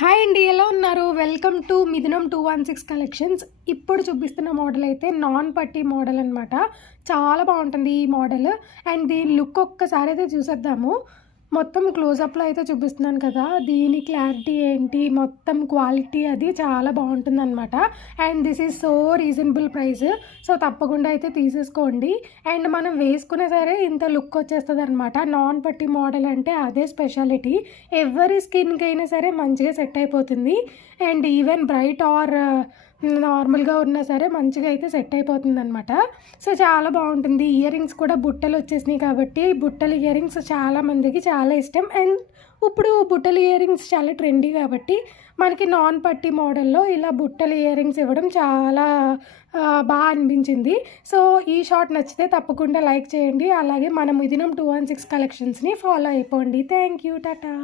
Hi అండి, ఎలా ఉన్నారు? Welcome to Mithunam 216 collections. ఇప్పుడు చూపిస్తున్న మోడల్ అయితే నాన్ పట్టీ మోడల్ అనమాట. చాలా బాగుంటుంది ఈ మోడల్. అండ్ దీని లుక్ ఒక్కసారి అయితే చూసేద్దాము. మొత్తం క్లోజప్లో అయితే చూపిస్తున్నాను కదా, దీని క్లారిటీ ఏంటి, మొత్తం క్వాలిటీ అది చాలా బాగుంటుంది అనమాట. And this is so reasonable price. So తప్పకుండా అయితే తీసేసుకోండి. అండ్ మనం వేసుకునే సరే ఇంత లుక్ వచ్చేస్తుంది అనమాట. నాన్ పట్టీ మోడల్ అంటే అదే స్పెషాలిటీ. ఎవరి స్కిన్కి అయినా సరే మంచిగా సెట్ అయిపోతుంది. అండ్ ఈవెన్ బ్రైట్ ఆర్ నార్మల్గా ఉన్నా సరే మంచిగా అయితే సెట్ అయిపోతుంది అనమాట. సో చాలా బాగుంటుంది. ఇయర్ రింగ్స్ కూడా బుట్టలు వచ్చేసినాయి కాబట్టి బుట్టలు ఇయర్ రింగ్స్ చాలామందికి చాలా ఇష్టం. అండ్ ఇప్పుడు బుట్టలు ఇయర్ రింగ్స్ చాలా ట్రెండీ కాబట్టి మనకి నాన్ పట్టీ మోడల్లో ఇలా బుట్టలు ఇయర్ రింగ్స్ ఇవ్వడం చాలా బాగా అనిపించింది. సో ఈ షార్ట్ నచ్చితే తప్పకుండా లైక్ చేయండి. అలాగే మన మిథునం 216 కలెక్షన్స్ని ఫాలో అయిపోండి. Thank you, Tata.